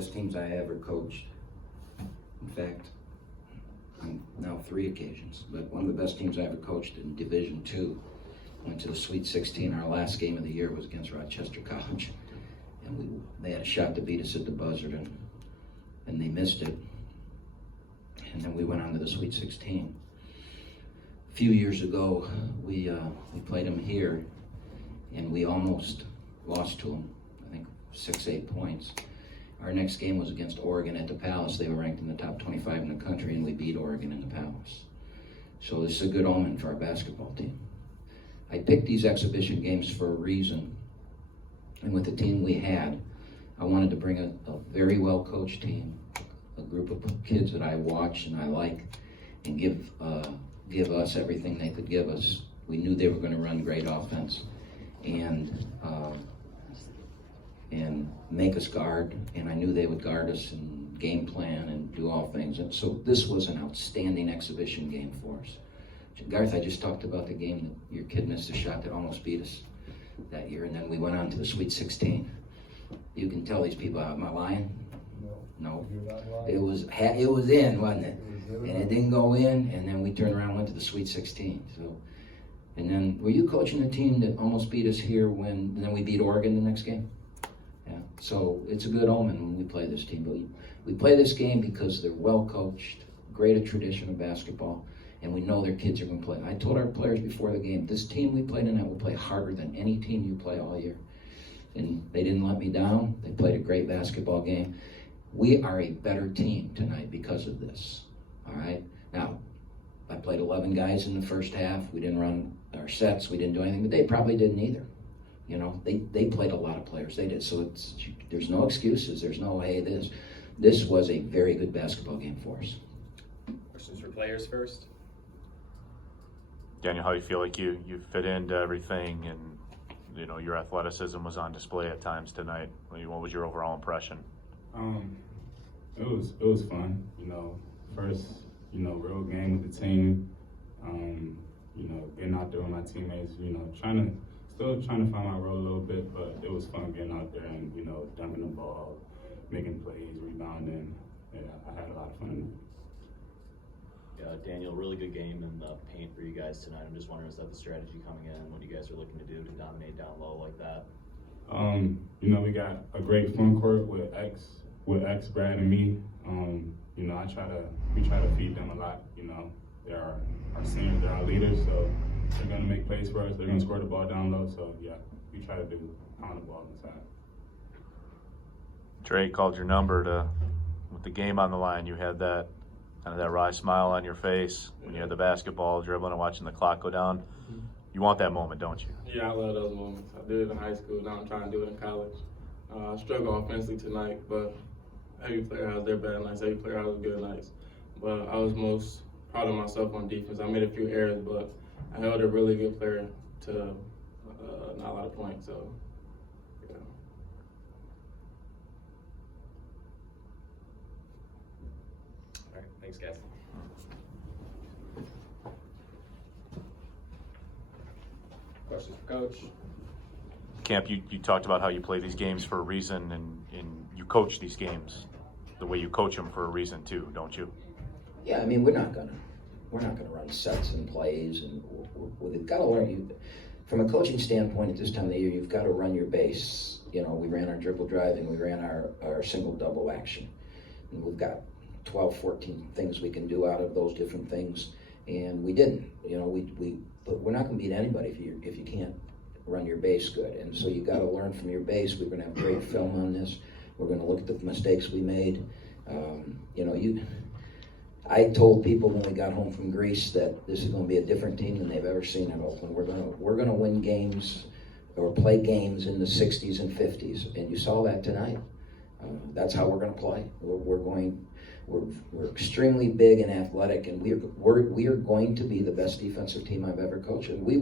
best teams I ever coached. In fact, on now 3 occasions, but one of the best teams I ever coached in Division II. Went to the Sweet 16. Our last game of the year was against Rochester College. And they had a shot to beat us at the buzzer, and they missed it. And then we went on to the Sweet 16. A few years ago, we played them here, and we almost lost to them, I think 6-8 points. Our next game was against Oregon at the Palace. They were ranked in the top 25 in the country, and we beat Oregon in the Palace. So this is a good omen for our basketball team. I picked these exhibition games for a reason, and with the team we had, I wanted to bring a very well-coached team, a group of kids that I watch and I like, and give us everything they could give us. We knew they were going to run great offense and make us guard, and I knew they would guard us and game plan and do all things. And so this was an outstanding exhibition game for us. Garth, I just talked about the game that your kid missed a shot that almost beat us that year, and then we went on to the Sweet 16. You can tell these people, am I lying? No. It was in, wasn't it? And it didn't go in, and then we turned around and went to the Sweet 16. So, and then, were you coaching the team that almost beat us here and then we beat Oregon the next game? Yeah. So it's a good omen when we play this team. But we play this game because they're well coached, great a tradition of basketball, and we know their kids are going to play. I told our players before the game, this team we played tonight will play harder than any team you play all year. And they didn't let me down. They played a great basketball game. We are a better team tonight because of this, all right? Now, I played 11 guys in the first half. We didn't run our sets. We didn't do anything, but they probably didn't either. You know, they played a lot of players. They did. So there's no excuses. There's no, hey, this was a very good basketball game for us. Questions for players first? Daniel, how do you feel like you fit into everything, and you know your athleticism was on display at times tonight? What was your overall impression? It was fun. You know, first real game with the team. You know, getting out there with my teammates. You know, still trying to find my role a little bit, but it was fun getting out there and dumping the ball, making plays, rebounding. Yeah, I had a lot of fun. Daniel, really good game in the paint for you guys tonight. I'm just wondering, is that the strategy coming in? What you guys are looking to do to dominate down low like that? You know, we got a great front court with X, Brad, and me. You know, we try to feed them a lot. You know, they're our seniors, they're our leaders, so they're gonna make plays for us. They're gonna score the ball down low. So yeah, we try to pound the ball inside. Trey called your number with the game on the line. You had that kind of that wry smile on your face when you had the basketball, dribbling and watching the clock go down. You want that moment, don't you? Yeah, I love those moments. I did it in high school. Now I'm trying to do it in college. I struggle offensively tonight, but every player has their bad nights. Every player has good nights. But I was most proud of myself on defense. I made a few errors, but I held a really good player to not a lot of points. So, yeah. All right, thanks, guys. Questions for Coach? Camp, you talked about how you play these games for a reason, and you coach these games the way you coach them for a reason too, don't you? Yeah, I mean, we're not gonna run sets and plays, and we've got to learn. From a coaching standpoint, at this time of the year, you've got to run your base. You know, we ran our dribble drive and we ran our single double action, and we've got 12, 14 things we can do out of those different things, and we didn't. You know, but we're not going to beat anybody if you can't run your base good, and so you got to learn from your base. We're going to have great film on this. We're going to look at the mistakes we made. You know, I told people when we got home from Greece that this is going to be a different team than they've ever seen at Oakland. We're going to win games or play games in the 60s and 50s, and you saw that tonight. That's how we're going to play. We're extremely big and athletic, and we are going to be the best defensive team I've ever coached. And we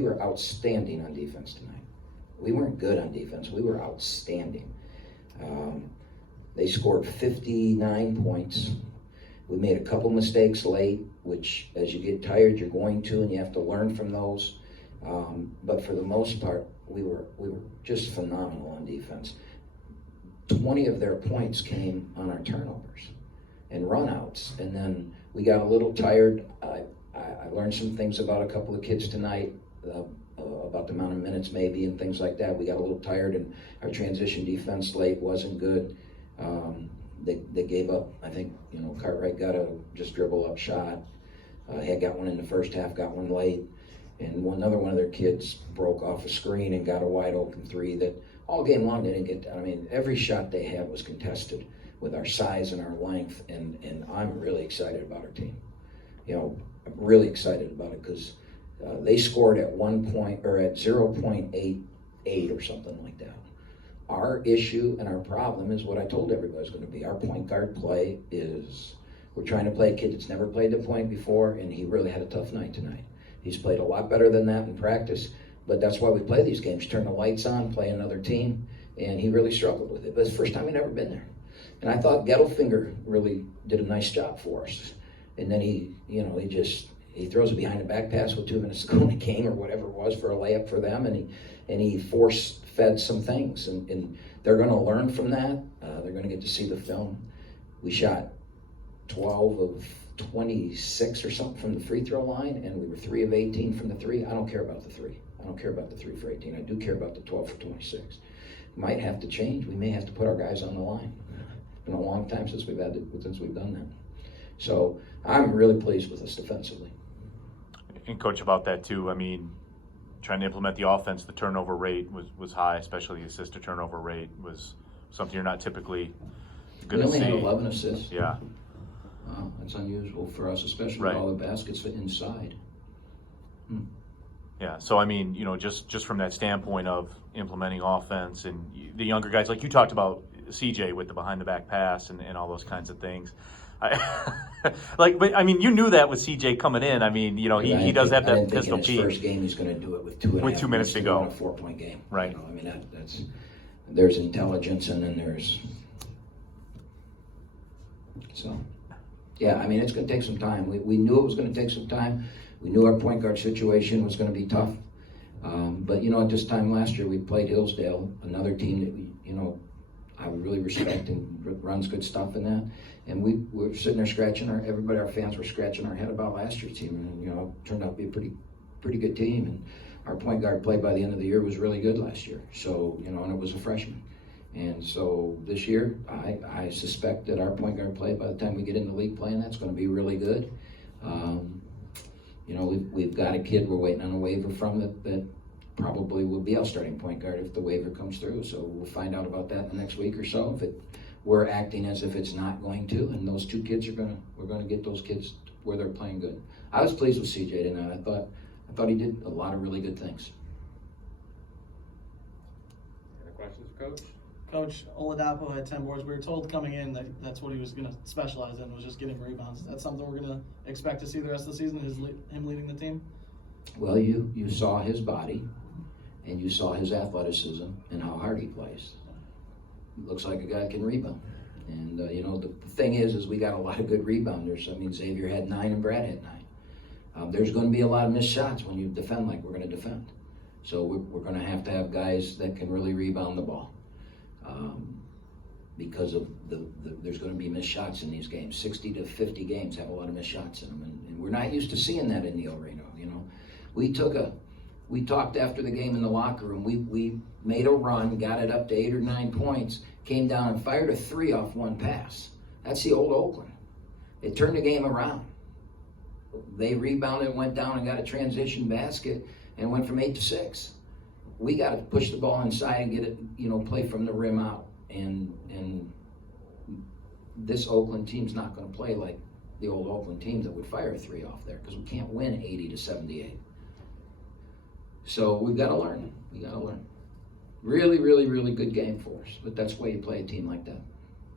were outstanding on defense tonight. We weren't good on defense. We were outstanding. They scored 59 points. We made a couple mistakes late, which as you get tired, you're going to, and you have to learn from those. But for the most part, we were just phenomenal on defense. 20 of their points came on our turnovers and runouts. And then we got a little tired. I learned some things about a couple of kids tonight, about the amount of minutes maybe and things like that. We got a little tired, and our transition defense late wasn't good. They gave up. I think, Cartwright got a just dribble up shot. Had got one in the first half, got one late. And another one of their kids broke off a screen and got a wide open three that all game long they didn't get. I mean, every shot they had was contested with our size and our length, and I'm really excited about our team. I'm really excited about it because they scored at 1 point or at 0.88 or something like that. Our issue and our problem is what I told everybody is going to be. Our point guard play is, we're trying to play a kid that's never played the point before, and he really had a tough night tonight. He's played a lot better than that in practice, but that's why we play these games. Turn the lights on, play another team, and he really struggled with it. But it's the first time he'd ever been there. And I thought Gettelfinger really did a nice job for us. And then he throws it behind the back pass with 2 minutes to go in the game or whatever it was for a layup for them, and he force-fed some things. And they're going to learn from that. They're going to get to see the film. We shot 12 of 26 or something from the free throw line, and we were 3 of 18 from the three. I don't care about the three. I don't care about the 3 for 18. I do care about the 12 for 26. Might have to change. We may have to put our guys on the line. It's been a long time since we've done that. So I'm really pleased with us defensively. And coach, about that too, I mean, trying to implement the offense, the turnover rate was high, especially the assist to turnover rate was something you're not typically going to see. We only had 11 assists. Yeah. Wow, that's unusual for us, especially Right. with all the baskets inside. Yeah, so I mean, just from that standpoint of implementing offense and the younger guys, like you talked about CJ with the behind the back pass and all those kinds of things. But I mean, you knew that with CJ coming in. I mean, he does have that pistol in his peek. first game he's going to do it with 2.5 minutes to go. win a 4-point game. Right. I mean, there's intelligence, and then there's. So, yeah, I mean, it's going to take some time. We knew it was going to take some time. We knew our point guard situation was going to be tough. But, at this time last year, we played Hillsdale, another team that I really respect and runs good stuff in that. And we were sitting there scratching our fans were scratching our head about last year's team. And, it turned out to be a pretty good team. And our point guard play by the end of the year was really good last year. So, and it was a freshman. And so this year, I suspect that our point guard play, by the time we get into league playing, that's going to be really good. We've got a kid we're waiting on a waiver from that probably will be our starting point guard if the waiver comes through. So we'll find out about that in the next week or so. We're acting as if it's not going to, and those 2 kids we're going to get those kids where they're playing good. I was pleased with CJ tonight. I thought he did a lot of really good things. Any questions for Coach? Coach Oladapo had 10 boards. We were told coming in that that's what he was going to specialize in, was just getting rebounds. That's something we're going to expect to see the rest of the season, him leading the team? Well, you saw his body, and you saw his athleticism and how hard he plays. Looks like a guy that can rebound. And, the thing is we got a lot of good rebounders. I mean, Xavier had 9 and Brad had 9. There's going to be a lot of missed shots when you defend like we're going to defend. So we're going to have guys that can really rebound the ball. Because of there's going to be missed shots in these games. 60 to 50 games have a lot of missed shots in them, and we're not used to seeing that in Neil Reno. We talked after the game in the locker room. We made a run, got it up to 8 or 9 points, came down and fired a 3 off 1 pass. That's the old Oakland. It turned the game around. They rebounded, went down and got a transition basket, and went from 8 to 6. We got to push the ball inside and get it, play from the rim out. And this Oakland team's not going to play like the old Oakland team that would fire a 3 off there, because we can't win 80 to 78. So we've got to learn. Really, really, really good game for us. But that's why you play a team like that.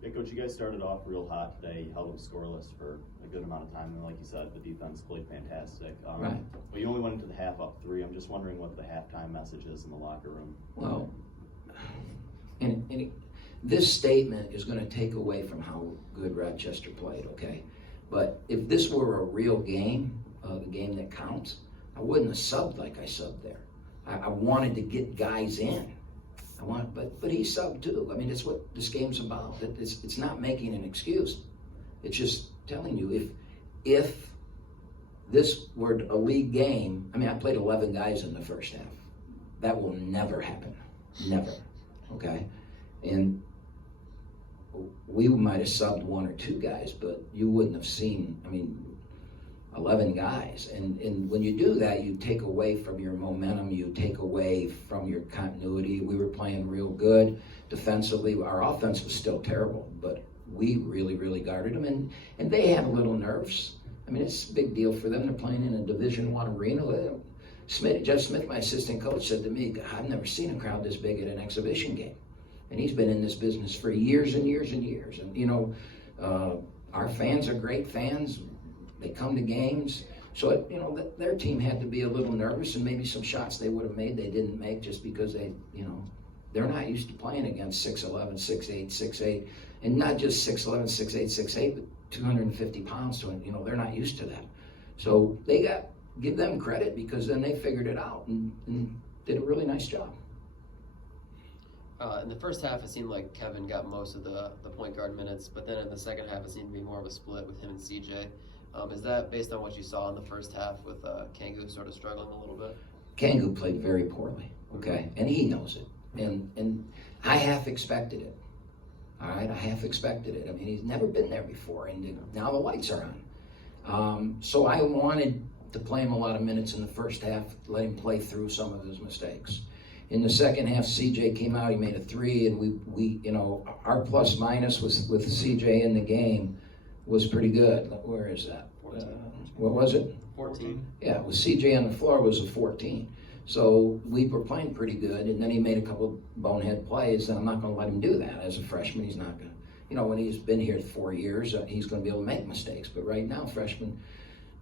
Yeah, Coach, you guys started off real hot today. You held them scoreless for a good amount of time. And like you said, the defense played fantastic. Right. But you only went into the half up 3. I'm just wondering what the halftime message is in the locker room. Well, this statement is going to take away from how good Rochester played, okay? But if this were a real game, a game that counts, I wouldn't have subbed like I subbed there. I wanted to get guys in. But he subbed too. I mean, it's what this game's about. It's not making an excuse. It's just telling you if this were a league game, I mean, I played 11 guys in the first half. That will never happen. Never. Okay? And we might have subbed 1 or 2 guys, but you wouldn't have seen, 11 guys. And when you do that, you take away from your momentum, you take away from your continuity. We were playing real good defensively. Our offense was still terrible, but we really, really guarded them. And they had a little nerves. I mean, it's a big deal for them. They're playing in a Division I arena. Jeff Smith, my assistant coach, said to me, I've never seen a crowd this big at an exhibition game. And he's been in this business for years and years and years. And, our fans are great fans. They come to games. So, their team had to be a little nervous, and maybe some shots they would have made they didn't make just because they're not used to playing against 6'11", 6'8", 6'8", and not just 6'11", 6'8", 6'8", but 250 pounds to it. They're not used to that. So give them credit, because then they figured it out and did a really nice job. In the first half, it seemed like Kevin got most of the point guard minutes, but then in the second half, it seemed to be more of a split with him and CJ. Is that based on what you saw in the first half with Kangu sort of struggling a little bit? Kangu played very poorly, okay? And he knows it. And I half expected it. All right, I half expected it. I mean, he's never been there before, and now the lights are on. So I wanted to play him a lot of minutes in the first half, let him play through some of his mistakes. In the second half, CJ came out, he made a 3, and we our plus minus with CJ in the game was pretty good. Where is that? 14. What was it? 14. Yeah, with CJ on the floor was a 14. So we were playing pretty good, and then he made a couple bonehead plays, and I'm not going to let him do that. As a freshman, he's not going to, when he's been here 4 years, he's going to be able to make mistakes. But right now, freshmen,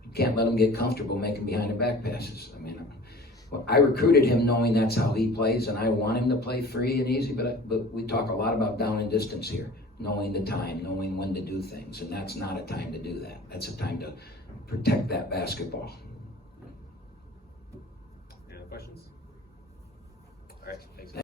you can't let him get comfortable making behind the back passes. I recruited him knowing that's how he plays, and I want him to play free and easy, but we talk a lot about down and distance here, knowing the time, knowing when to do things, and that's not a time to do that. That's a time to protect that basketball. Any other questions? All right, thanks.